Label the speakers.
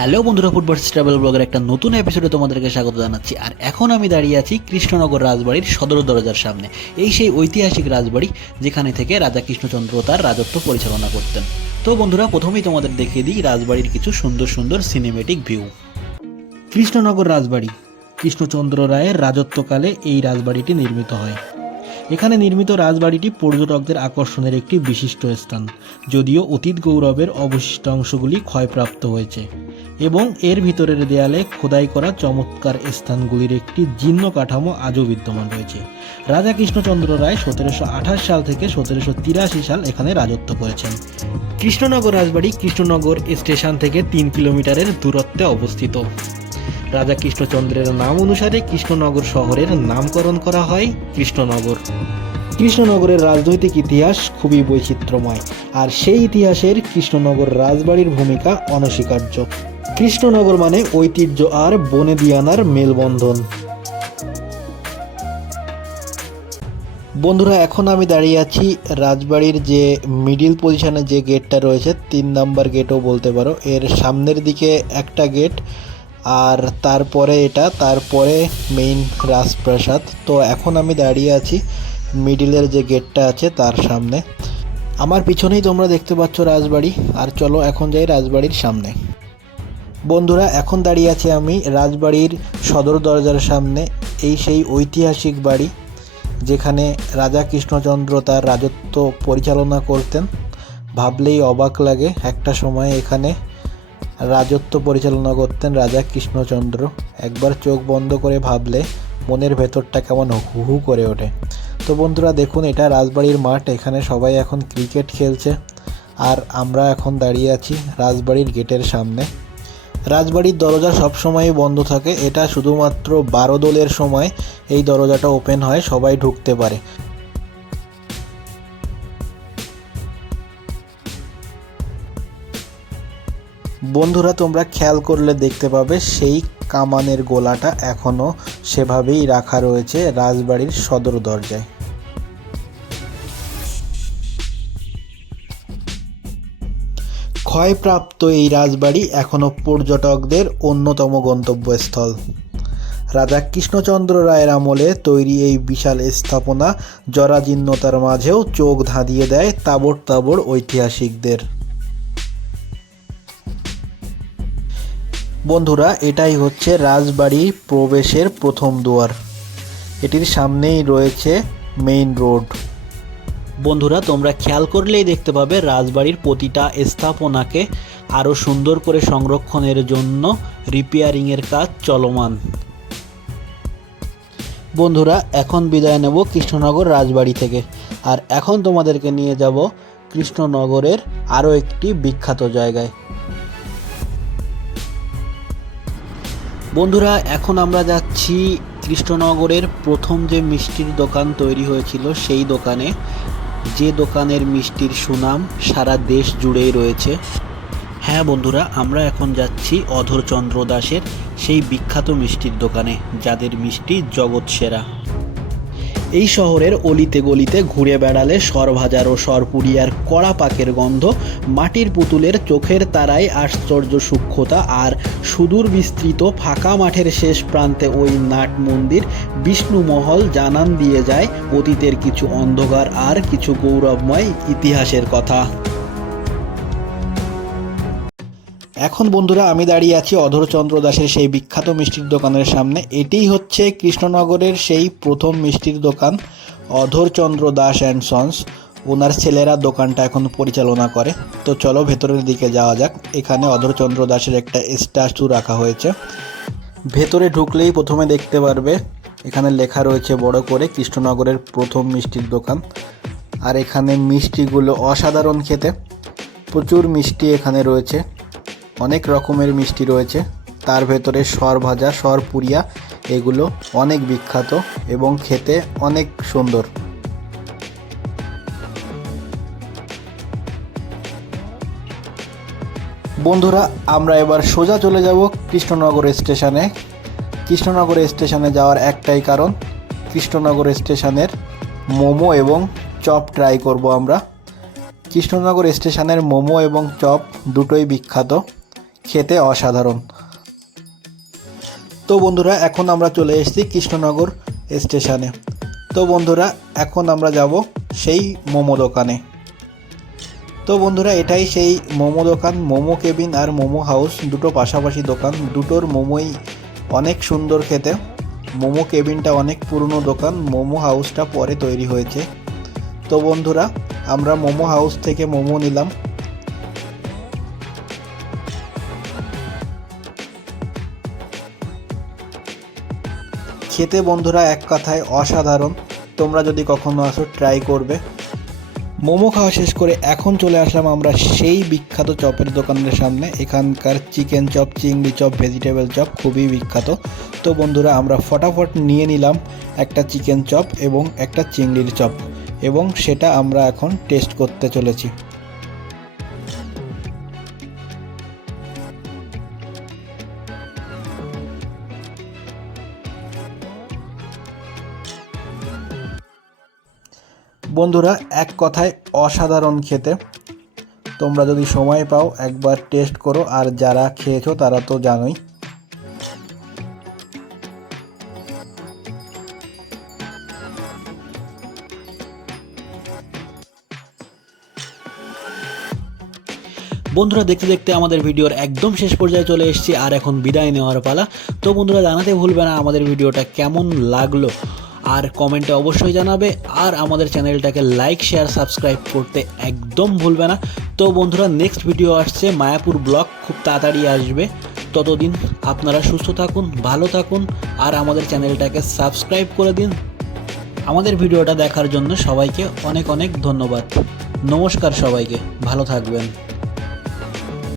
Speaker 1: Hello বন্ধুরা, football travel ব্লগের একটা নতুন এপিসোডে তোমাদেরকে স্বাগত জানাচ্ছি। আর এখন আমি দাঁড়িয়ে আছি কৃষ্ণনগর রাজবাড়ির সদর দরজার সামনে, এই সেই ঐতিহাসিক রাজবাড়ি যেখানে থেকে রাজা কৃষ্ণচন্দ্র তার রাজত্ব পরিচালনা করতেন। তো বন্ধুরা, প্রথমেই তোমাদের দেখিয়ে দিই রাজবাড়ির কিছু সুন্দর সুন্দর সিনেমেটিক ভিউ কৃষ্ণনগর রাজবাড়ি, কৃষ্ণচন্দ্র রায়ের রাজত্বকালে এই রাজবাড়িটি নির্মিত হয়। এখানে নির্মিত রাজবাড়িটি পর্যটকদের আকর্ষণের একটি বিশিষ্ট স্থান, যদিও অতীত গৌরবের অবশিষ্টাংশগুলি ক্ষয়প্রাপ্ত হয়েছে, এবং এর ভিতরের দেয়ালে খোদাই করা চমৎকার স্থানগুলির একটি জীর্ণ কাঠামো আজও বিদ্যমান রয়েছে। রাজা কৃষ্ণচন্দ্র রায় সতেরোশো আঠাশ সাল থেকে সতেরোশো তিরাশি সাল এখানে রাজত্ব করেছেন। কৃষ্ণনগর রাজবাড়ি কৃষ্ণনগর স্টেশন থেকে তিন কিলোমিটারের দূরত্বে অবস্থিত। রাজা কৃষ্ণচন্দ্রের নাম অনুসারে কৃষ্ণনগর শহরের নামকরণ করা হয় কৃষ্ণনগর। কৃষ্ণনগরের রাজনৈতিক ইতিহাস খুবই বৈচিত্র্যময়, আর সেই ইতিহাসের কৃষ্ণনগর রাজবাড়ির ভূমিকা অনস্বীকার্য। কৃষ্ণনগর মানে ঐতিহ্য আর বনেদিয়ানার মেলবন্ধন। বন্ধুরা, এখন আমি দাঁড়িয়ে আছি রাজবাড়ির যে মিডিল পজিশনে যে গেটটা রয়েছে, তিন নাম্বার গেটও বলতে পারো। এর সামনের দিকে একটা গেট আর তারপরে এটা, তারপরে মেইন রাজপ্রাসাদ। তো এখন আমি দাঁড়িয়ে আছি মিডিলের যে গেটটা আছে তার সামনে। আমার পিছনেই তোমরা দেখতে পাচ্ছ রাজবাড়ি। আর চলো এখন যাই রাজবাড়ির সামনে। বন্ধুরা, এখন দাঁড়িয়ে আছি আমি রাজবাড়ির সদর দরজার সামনে, এই সেই ঐতিহাসিক বাড়ি, যেখানে রাজা কৃষ্ণচন্দ্র তার রাজত্ব পরিচালনা করতেন। ভাবলেই অবাক লাগে একটা সময় এখানে রাজত্ব পরিচালনা করতেন রাজা কৃষ্ণচন্দ্র। একবার চোখ বন্ধ করে ভাবলে মনের ভেতরটা কেমন হু হু করে ওঠে। তো বন্ধুরা, দেখুন, এটা রাজবাড়ির মাঠ, এখানে সবাই এখন ক্রিকেট খেলছে। আর আমরা এখন দাঁড়িয়ে আছি রাজবাড়ির গেটের সামনে। রাজবাড়ির দরজা সবসময়ই বন্ধ থাকে। এটা শুধুমাত্র বারো দোলের সময় এই দরজাটা ওপেন হয়, সবাই ঢুকতে পারে। বন্ধুরা, তোমরা খেয়াল করলে দেখতে পাবে সেই কামানের গোলাটা এখনও সেভাবেই রাখা রয়েছে রাজবাড়ির সদর দরজায়। ক্ষয়প্রাপ্ত এই রাজবাড়ি এখনও পর্যটকদের অন্যতম গন্তব্যস্থল। রাজা কৃষ্ণচন্দ্র রায়ের আমলে তৈরি এই বিশাল স্থাপনা জরাজীর্ণতার মাঝেও চোখ ধাঁধিয়ে দেয় তাবড় তাবড় ঐতিহাসিকদের। বন্ধুরা, এটাই হচ্ছে রাজবাড়ির প্রবেশের প্রথম দুয়ার। এটির সামনেই রয়েছে মেইন রোড বন্ধুরা, তোমরা খেয়াল করলেই দেখতে পাবে রাজবাড়ির প্রতিটা স্থাপনাকে আরও সুন্দর করে সংরক্ষণের জন্য রিপেয়ারিংয়ের কাজ চলমান। বন্ধুরা, এখন বিদায় নেব কৃষ্ণনগর রাজবাড়ি থেকে। আর এখন তোমাদেরকে নিয়ে যাব কৃষ্ণনগরের আরও একটি বিখ্যাত জায়গায়। বন্ধুরা, এখন আমরা যাচ্ছি কৃষ্ণনগরের প্রথম যে মিষ্টির দোকান তৈরি হয়েছিল সেই দোকানে। যে দোকানের মিষ্টির সুনাম সারা দেশ জুড়েই রয়েছে। হ্যাঁ বন্ধুরা, আমরা এখন যাচ্ছি অধরচন্দ্র দাসের সেই বিখ্যাত মিষ্টির দোকানে, যাদের মিষ্টি জগৎ সেরা। এই শহরের অলিতে গলিতে ঘুরে বেড়ালে সরভাজার ও সরপুরিয়ার কড়া পাকের গন্ধ, মাটির পুতুলের চোখের তারায় আশ্চর্য সূক্ষ্মতা আর সুদূর বিস্তৃত ফাঁকা মাঠের শেষ প্রান্তে ওই নাট মন্দির বিষ্ণুমহল জানান দিয়ে যায় অতীতের কিছু অন্ধকার আর কিছু গৌরবময় ইতিহাসের কথা। এখন বন্ধুরা আমি দাঁড়িয়ে আছি অধরচন্দ্র দাসের সেই বিখ্যাত মিষ্টির দোকানের সামনে। এটিই হচ্ছে কৃষ্ণনগরের সেই প্রথম মিষ্টির দোকান, অধরচন্দ্র দাস অ্যান্ড সন্স। ওনার ছেলেরা দোকানটা এখন পরিচালনা করে। তো চলো ভেতরের দিকে যাওয়া যাক। এখানে অধরচন্দ্র দাসের একটা স্ট্যাচু রাখা হয়েছে। ভেতরে ঢুকলেই প্রথমে দেখতে পারবে, এখানে লেখা রয়েছে বড় করে কৃষ্ণনগরের প্রথম মিষ্টির দোকান। আর এখানে মিষ্টিগুলো অসাধারণ খেতে। প্রচুর মিষ্টি এখানে রয়েছে। অনেক রকমের মিষ্টি রয়েছে। তার ভেতরে সর ভাজা, সর পুরিয়া, এগুলো অনেক বিখ্যাত এবং খেতে অনেক সুন্দর। বন্ধুরা, আমরা এবার সোজা চলে যাব কৃষ্ণনগর স্টেশনে। কৃষ্ণনগর স্টেশনে যাওয়ার একটাই কারণ, কৃষ্ণনগর স্টেশনের মোমো এবং চপ ট্রাই করব আমরা। কৃষ্ণনগর স্টেশনের মোমো এবং চপ দুটোই বিখ্যাত।
Speaker 2: খেতে অসাধারণ। তো বন্ধুরা, এখন আমরা চলে এসেছি কৃষ্ণনগর স্টেশনে। তো বন্ধুরা, এখন আমরা যাব সেই মোমো দোকানে। তো বন্ধুরা, এটাই সেই মোমো দোকান, মোমো কেবিন আর মোমো হাউস, দুটো পাশাপাশি দোকান। দুটোর মোমোই অনেক সুন্দর খেতে। মোমো কেবিনটা অনেক পুরনো দোকান, মোমো হাউসটা পরে তৈরি হয়েছে। তো বন্ধুরা, আমরা মোমো হাউস থেকে মোমো নিলাম। খেতে বন্ধুরা এক কথায় অসাধারণ। তোমরা যদি কখনো আসো ট্রাই করবে। মোমো খাওয়া শেষ করে এখন চলে আসলাম আমরা সেই বিখ্যাত চপের দোকানের সামনে। এখানকার চিকেন চপ চিংড়ি চপ ভেজিটেবল চপ খুবই বিখ্যাত। তো বন্ধুরা, আমরা ফটাফট নিয়ে নিলাম একটা চিকেন চপ এবং একটা চিংড়ির চপ এবং সেটা আমরা এখন টেস্ট করতে চলেছি। বন্ধুরা, এক কথায় অসাধারণ খেতে। তোমরা যদি সময় পাও, একবার টেস্ট করো, আর যারা খেয়েছো তারা তো জানোই।
Speaker 1: বন্ধুরা, দেখতে দেখতে আমাদের ভিডিওর একদম শেষ পর্যায়ে চলে এসেছি, আর এখন বিদায় নেওয়ার পালা। তো বন্ধুরা, জানাতে ভুলবে না আমাদের ভিডিওটা কেমন লাগল। আর কমেন্টে অবশ্যই জানাবে। আর আমাদের চ্যানেলটাকে লাইক শেয়ার সাবস্ক্রাইব করতে একদম ভুলবে না। তো বন্ধুরা নেক্সট ভিডিও আসছে মায়াপুর ব্লগ। খুব তাড়াতাড়ি আসবে। ততদিন আপনারা সুস্থ থাকুন, ভালো থাকুন। আর আমাদের চ্যানেলটাকে সাবস্ক্রাইব করে দিন। আমাদের ভিডিওটা দেখার জন্য সবাইকে অনেক অনেক ধন্যবাদ। নমস্কার সবাইকে। ভালো থাকবেন।